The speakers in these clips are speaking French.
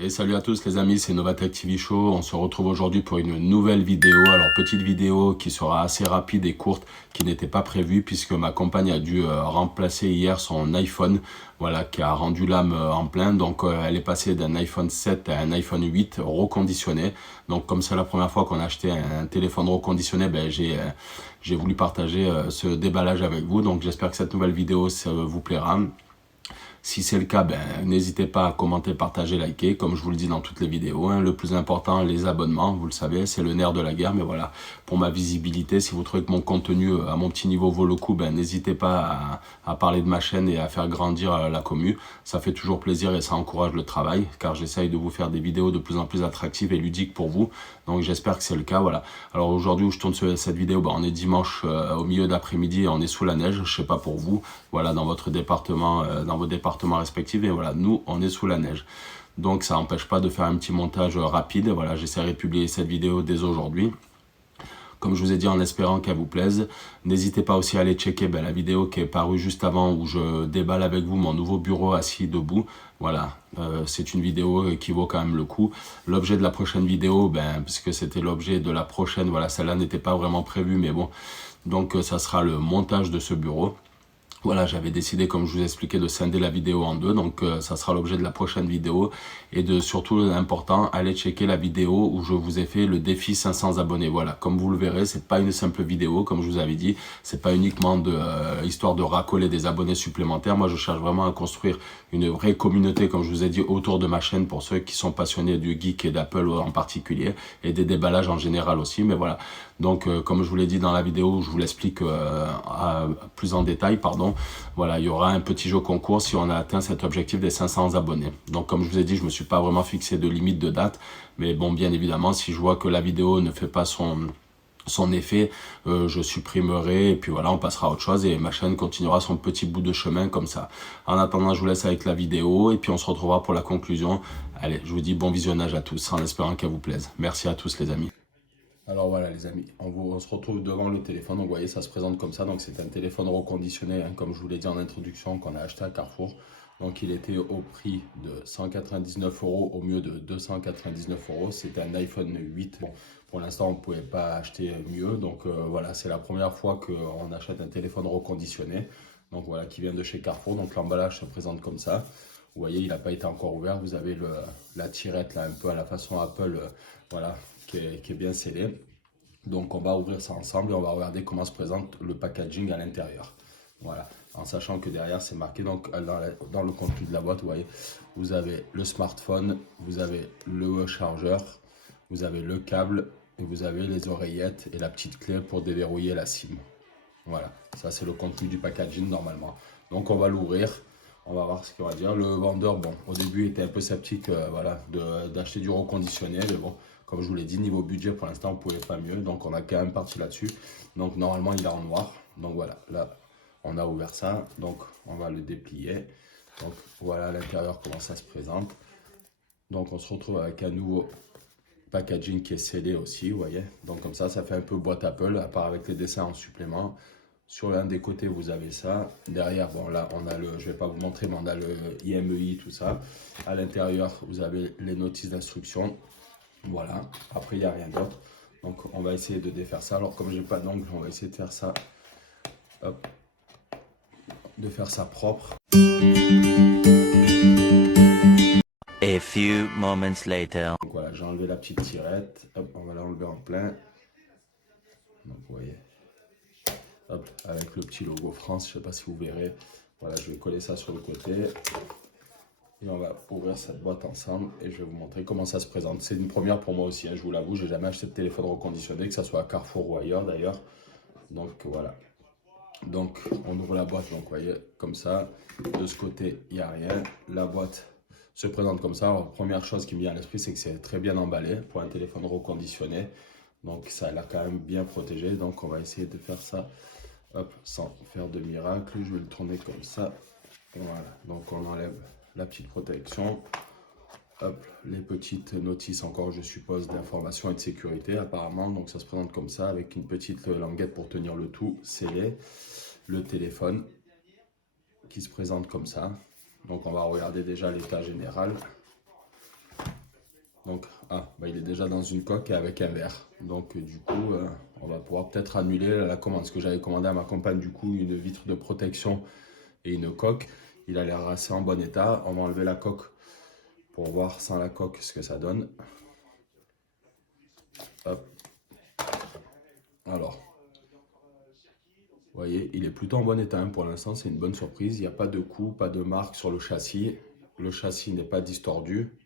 Et salut à tous les amis, c'est Novatech TV Show. On se retrouve aujourd'hui pour une nouvelle vidéo. Alors petite vidéo qui sera assez rapide et courte, qui n'était pas prévue puisque ma compagne a dû remplacer hier son iPhone, voilà, qui a rendu l'âme en plein. Donc elle est passée d'un iPhone 7 à un iPhone 8 reconditionné. Donc comme c'est la première fois qu'on a acheté un téléphone reconditionné, j'ai voulu partager ce déballage avec vous. Donc j'espère que cette nouvelle vidéo ça vous plaira. Si c'est le cas, n'hésitez pas à commenter, partager, liker, comme je vous le dis dans toutes les vidéos. Hein. Le plus important, les abonnements, vous le savez, c'est le nerf de la guerre. Mais voilà, pour ma visibilité, si vous trouvez que mon contenu à mon petit niveau vaut le coup, n'hésitez pas à parler de ma chaîne et à faire grandir la commu. Ça fait toujours plaisir et ça encourage le travail, car j'essaye de vous faire des vidéos de plus en plus attractives et ludiques pour vous. Donc j'espère que c'est le cas, voilà. Alors aujourd'hui où je tourne cette vidéo, on est dimanche au milieu d'après-midi, on est sous la neige, je sais pas pour vous, voilà, dans votre département, dans vos départements respectifs, et voilà, nous on est sous la neige. Donc ça n'empêche pas de faire un petit montage rapide, voilà, j'essaierai de publier cette vidéo dès aujourd'hui. Comme je vous ai dit, en espérant qu'elle vous plaise. N'hésitez pas aussi à aller checker la vidéo qui est parue juste avant où je déballe avec vous mon nouveau bureau assis debout. Voilà, c'est une vidéo qui vaut quand même le coup. L'objet de la prochaine vidéo, puisque c'était l'objet de la prochaine, voilà, celle-là n'était pas vraiment prévue, mais bon. Donc ça sera le montage de ce bureau. Voilà, j'avais décidé, comme je vous ai expliqué, de scinder la vidéo en deux. Donc, ça sera l'objet de la prochaine vidéo. Et de surtout, l'important, allez checker la vidéo où je vous ai fait le défi 500 abonnés. Voilà, comme vous le verrez, c'est pas une simple vidéo, comme je vous avais dit. C'est pas uniquement histoire de racoler des abonnés supplémentaires. Moi, je cherche vraiment à construire une vraie communauté, comme je vous ai dit, autour de ma chaîne pour ceux qui sont passionnés du geek et d'Apple en particulier. Et des déballages en général aussi. Mais voilà. Donc, comme je vous l'ai dit dans la vidéo, je vous l'explique plus en détail, pardon. Voilà, il y aura un petit jeu concours si on a atteint cet objectif des 500 abonnés. Donc, comme je vous ai dit, je me suis pas vraiment fixé de limite de date. Mais bon, bien évidemment, si je vois que la vidéo ne fait pas son effet, je supprimerai et puis voilà, on passera à autre chose et ma chaîne continuera son petit bout de chemin comme ça. En attendant, je vous laisse avec la vidéo et puis on se retrouvera pour la conclusion. Allez, je vous dis bon visionnage à tous en espérant qu'elle vous plaise. Merci à tous les amis. Alors voilà les amis, on se retrouve devant le téléphone, donc vous voyez ça se présente comme ça, donc c'est un téléphone reconditionné, hein, comme je vous l'ai dit en introduction, qu'on a acheté à Carrefour. Donc il était au prix de 199 euros au mieux de 299 euros, c'était un iPhone 8. Bon, pour l'instant on ne pouvait pas acheter mieux, donc voilà, c'est la première fois qu'on achète un téléphone reconditionné, donc voilà, qui vient de chez Carrefour, donc l'emballage se présente comme ça. Vous voyez, il n'a pas été encore ouvert, vous avez la tirette là, un peu à la façon Apple, voilà, qui est bien scellé. Donc on va ouvrir ça ensemble et on va regarder comment se présente le packaging à l'intérieur. Voilà, en sachant que derrière c'est marqué donc dans le contenu de la boîte, vous voyez, vous avez le smartphone, vous avez le chargeur, vous avez le câble et vous avez les oreillettes et la petite clé pour déverrouiller la SIM. Voilà, ça c'est le contenu du packaging normalement. Donc on va l'ouvrir, on va voir ce qu'il va dire. Le vendeur, bon, au début était un peu sceptique, voilà, d'acheter du reconditionné, mais bon, comme je vous l'ai dit, niveau budget pour l'instant on ne pouvait pas mieux, donc on a quand même parti là-dessus. Donc normalement il est en noir, donc voilà, là on a ouvert ça, donc on va le déplier. Donc voilà à l'intérieur comment ça se présente. Donc on se retrouve avec un nouveau packaging qui est scellé aussi, vous voyez. Donc comme ça fait un peu boîte Apple, à part avec les dessins en supplément. Sur l'un des côtés, vous avez ça. Derrière, bon là, on a je vais pas vous montrer, mais on a le IMEI, tout ça. À l'intérieur, vous avez les notices d'instruction. Voilà. Après, il n'y a rien d'autre. Donc, on va essayer de défaire ça. Alors, comme j'ai pas d'angle, on va essayer de faire ça. Hop. De faire ça propre. A few moments later. Donc voilà, j'ai enlevé la petite tirette. Hop, on va l'enlever en plein. Donc, vous voyez. Hop, avec le petit logo France, je ne sais pas si vous verrez. Voilà, je vais coller ça sur le côté. Et on va ouvrir cette boîte ensemble et je vais vous montrer comment ça se présente. C'est une première pour moi aussi, hein, je vous l'avoue. Je n'ai jamais acheté de téléphone reconditionné, que ce soit à Carrefour ou ailleurs d'ailleurs. Donc voilà. Donc on ouvre la boîte, donc vous voyez, comme ça. De ce côté, il n'y a rien. La boîte se présente comme ça. Alors, première chose qui me vient à l'esprit, c'est que c'est très bien emballé pour un téléphone reconditionné. Donc ça a l'air quand même bien protégé. Donc on va essayer de faire ça. Hop, sans faire de miracle, je vais le tourner comme ça. Voilà, donc on enlève la petite protection. Hop, les petites notices encore, je suppose, d'information et de sécurité apparemment. Donc ça se présente comme ça, avec une petite languette pour tenir le tout scellé. Le téléphone qui se présente comme ça. Donc on va regarder déjà l'état général. Donc, il est déjà dans une coque et avec un verre. Donc, du coup, on va pouvoir peut-être annuler la commande. Ce que j'avais commandé à ma compagne, du coup, une vitre de protection et une coque. Il a l'air assez en bon état. On va enlever la coque pour voir sans la coque ce que ça donne. Hop. Alors, vous voyez, il est plutôt en bon état hein. Pour l'instant, c'est une bonne surprise. Il n'y a pas de coup, pas de marque sur le châssis. Le châssis n'est pas distordu.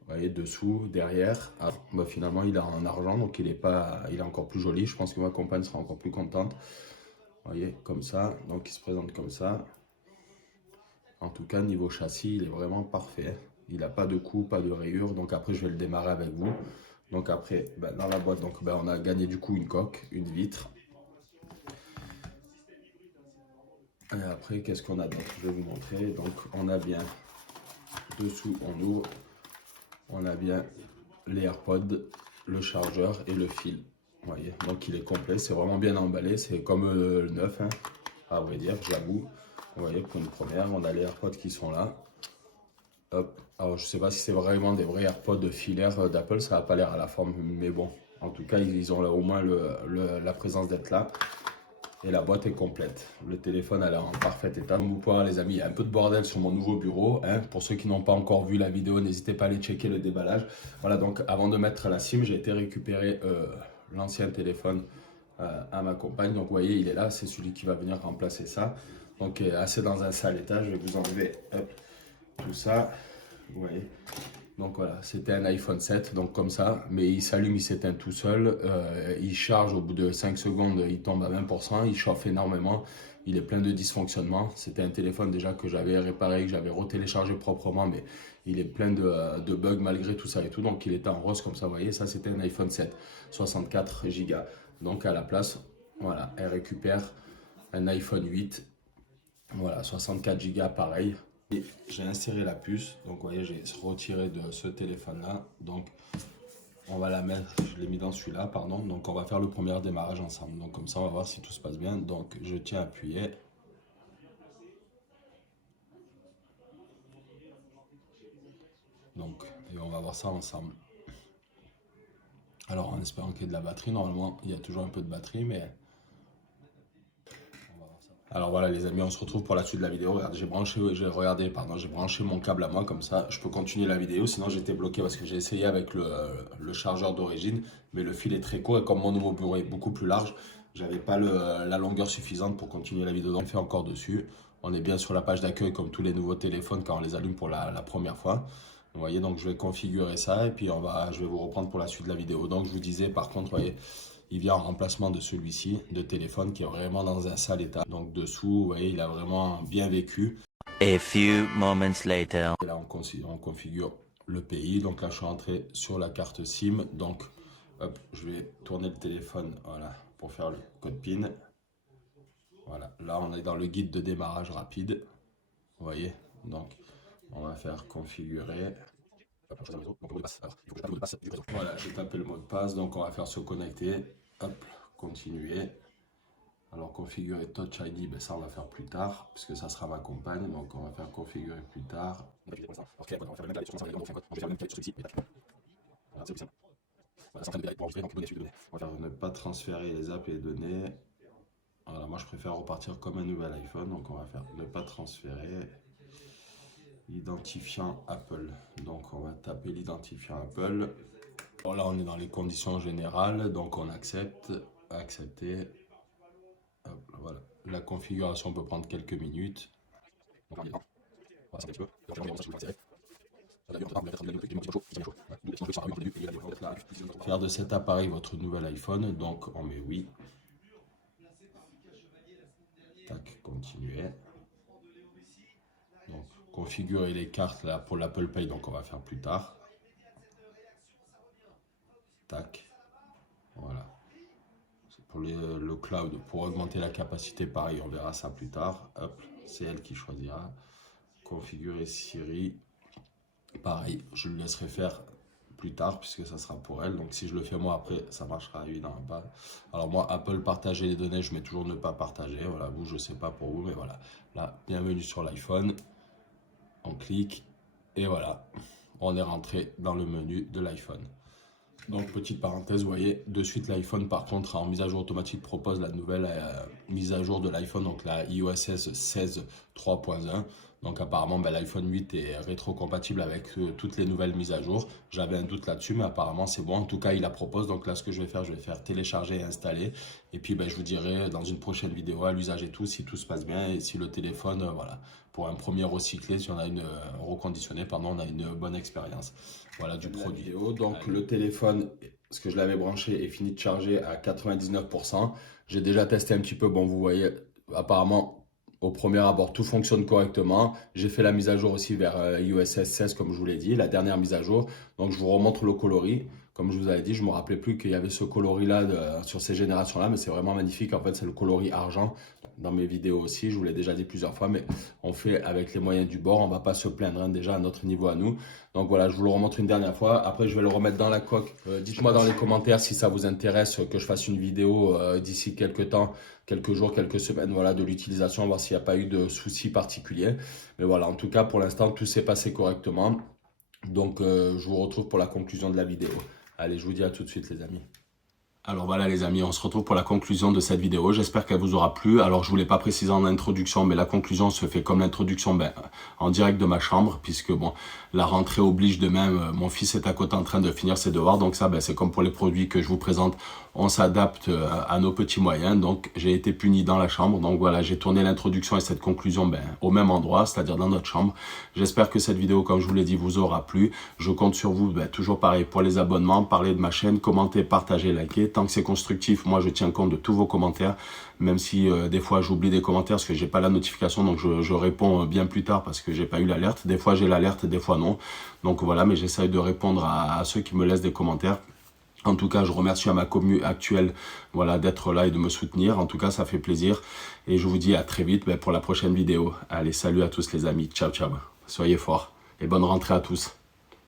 Vous voyez, dessous, derrière. Finalement, il est en argent, donc il est encore plus joli. Je pense que ma compagne sera encore plus contente. Vous voyez, comme ça. Donc, il se présente comme ça. En tout cas, niveau châssis, il est vraiment parfait. Il n'a pas de coup, pas de rayures. Donc, après, je vais le démarrer avec vous. Donc, après, dans la boîte, on a gagné du coup une coque, une vitre. Et après, qu'est-ce qu'on a d'autre? Je vais vous montrer. Donc, on a bien dessous, on ouvre. On a bien les AirPods, le chargeur et le fil. Vous voyez, donc il est complet, c'est vraiment bien emballé, c'est comme le neuf, hein, à vrai dire, j'avoue. Vous voyez, pour une première, on a les AirPods qui sont là. Hop. Alors, je sais pas si c'est vraiment des vrais AirPods filaires d'Apple, ça n'a pas l'air à la forme, mais bon, en tout cas, ils ont au moins la présence d'être là. Et la boîte est complète. Le téléphone elle est en parfait état. Comme vous pouvez voir les amis, il y a un peu de bordel sur mon nouveau bureau. Hein. Pour ceux qui n'ont pas encore vu la vidéo, n'hésitez pas à aller checker le déballage. Voilà, donc avant de mettre la SIM, j'ai été récupérer l'ancien téléphone à ma compagne. Donc vous voyez, il est là, c'est celui qui va venir remplacer ça. Donc assez dans un sale état, je vais vous enlever tout ça. Vous voyez. Donc voilà, c'était un iPhone 7, donc comme ça, mais il s'allume, il s'éteint tout seul, il charge au bout de 5 secondes, il tombe à 20%, il chauffe énormément, il est plein de dysfonctionnements. C'était un téléphone déjà que j'avais réparé, que j'avais retéléchargé proprement, mais il est plein de bugs malgré tout ça et tout, donc il était en rose comme ça, vous voyez, ça c'était un iPhone 7, 64 Go. Donc à la place, voilà, elle récupère un iPhone 8, voilà, 64 Go pareil. Et j'ai inséré la puce, donc vous voyez, j'ai retiré de ce téléphone-là. Donc on va la mettre, je l'ai mis dans celui-là, pardon. Donc on va faire le premier démarrage ensemble. Donc comme ça, on va voir si tout se passe bien. Donc je tiens à appuyer. Donc, et on va voir ça ensemble. Alors en espérant qu'il y ait de la batterie, normalement il y a toujours un peu de batterie, mais alors voilà les amis, on se retrouve pour la suite de la vidéo. Regardez, j'ai branché mon câble à moi, comme ça je peux continuer la vidéo. Sinon j'étais bloqué parce que j'ai essayé avec le chargeur d'origine, mais le fil est très court et comme mon nouveau bureau est beaucoup plus large, j'avais pas la longueur suffisante pour continuer la vidéo. Donc on fait encore dessus. On est bien sur la page d'accueil comme tous les nouveaux téléphones quand on les allume pour la première fois. Vous voyez, donc je vais configurer ça et puis je vais vous reprendre pour la suite de la vidéo. Donc je vous disais par contre, vous voyez, il vient en remplacement de celui-ci, de téléphone qui est vraiment dans un sale état. Donc dessous, vous voyez, il a vraiment bien vécu. A few moments later. Et là, on configure le pays. Donc là, je suis rentré sur la carte SIM. Donc, hop, je vais tourner le téléphone, voilà, pour faire le code PIN. Voilà, là, on est dans le guide de démarrage rapide. Vous voyez, donc, on va faire configurer. Voilà, j'ai tapé le mot de passe, donc on va faire se connecter. Hop, continuer. Alors configurer Touch ID, ça on va faire plus tard, puisque ça sera ma compagne, donc on va faire configurer plus tard. Ne pas transférer les apps et les données. Alors moi je préfère repartir comme un nouvel iPhone, donc on va faire ne pas transférer. Identifiant Apple, donc on va taper l'identifiant Apple. Bon, là on est dans les conditions générales, donc on accepte, accepter. Hop, voilà. La configuration peut prendre quelques minutes. Faire de cet appareil votre nouvel iPhone, donc on met oui. Tac, continuer. Donc, configurer les cartes là pour l'Apple Pay, donc on va faire plus tard. Tac, voilà. Pour le cloud, pour augmenter la capacité, pareil, on verra ça plus tard. Hop, c'est elle qui choisira. Configurer Siri, pareil, je le laisserai faire plus tard puisque ça sera pour elle. Donc si je le fais moi après, ça marchera évidemment pas. Alors moi, Apple, partager les données, je mets toujours ne pas partager. Voilà, vous, je sais pas pour vous, mais voilà. Là, bienvenue sur l'iPhone. On clique et voilà. on est rentré dans le menu de l'iPhone. Donc petite parenthèse, vous voyez, de suite l'iPhone par contre en mise à jour automatique propose la nouvelle mise à jour de l'iPhone, donc la iOS 16 3.1. Donc apparemment l'iPhone 8 est rétro-compatible avec toutes les nouvelles mises à jour. J'avais un doute là-dessus, mais apparemment c'est bon. En tout cas, il la propose. Donc là, ce que je vais faire télécharger et installer. Et puis je vous dirai dans une prochaine vidéo à l'usage et tout, si tout se passe bien et si le téléphone, voilà, pour un premier recyclé, si on a une reconditionné, pardon, on a une bonne expérience. Voilà du produit. Donc le téléphone, parce que je l'avais branché, est fini de charger à 99%. J'ai déjà testé un petit peu. Bon, vous voyez, apparemment, au premier abord, tout fonctionne correctement. J'ai fait la mise à jour aussi vers iOS 16 comme je vous l'ai dit, la dernière mise à jour. Donc je vous remontre le coloris. Comme je vous avais dit, je ne me rappelais plus qu'il y avait ce coloris-là sur ces générations-là, mais c'est vraiment magnifique. En fait, c'est le coloris argent. Dans mes vidéos aussi, je vous l'ai déjà dit plusieurs fois, mais on fait avec les moyens du bord. On ne va pas se plaindre hein, déjà à notre niveau à nous. Donc voilà, je vous le remontre une dernière fois. Après, je vais le remettre dans la coque. Dites-moi dans les commentaires si ça vous intéresse que je fasse une vidéo d'ici quelques temps, quelques jours, quelques semaines, voilà, de l'utilisation, voir s'il n'y a pas eu de soucis particuliers. Mais voilà, en tout cas, pour l'instant, tout s'est passé correctement. Donc, je vous retrouve pour la conclusion de la vidéo. Allez, je vous dis à tout de suite les amis. Alors voilà les amis, on se retrouve pour la conclusion de cette vidéo. J'espère qu'elle vous aura plu. Alors je ne vous l'ai pas précisé en introduction, mais la conclusion se fait comme l'introduction en direct de ma chambre, puisque bon, la rentrée oblige de même. Mon fils est à côté en train de finir ses devoirs, donc ça c'est comme pour les produits que je vous présente. On s'adapte à nos petits moyens, donc j'ai été puni dans la chambre. Donc voilà, j'ai tourné l'introduction et cette conclusion au même endroit, c'est-à-dire dans notre chambre. J'espère que cette vidéo, comme je vous l'ai dit, vous aura plu. Je compte sur vous, toujours pareil, pour les abonnements, parler de ma chaîne, commenter, partager, liker. Tant que c'est constructif, moi je tiens compte de tous vos commentaires, même si des fois j'oublie des commentaires parce que j'ai pas la notification, donc je réponds bien plus tard parce que j'ai pas eu l'alerte. Des fois j'ai l'alerte, des fois non. Donc voilà, mais j'essaye de répondre à ceux qui me laissent des commentaires. En tout cas, je remercie à ma commu actuelle voilà, d'être là et de me soutenir. En tout cas, ça fait plaisir. Et je vous dis à très vite pour la prochaine vidéo. Allez, salut à tous les amis. Ciao, ciao. Soyez forts et bonne rentrée à tous.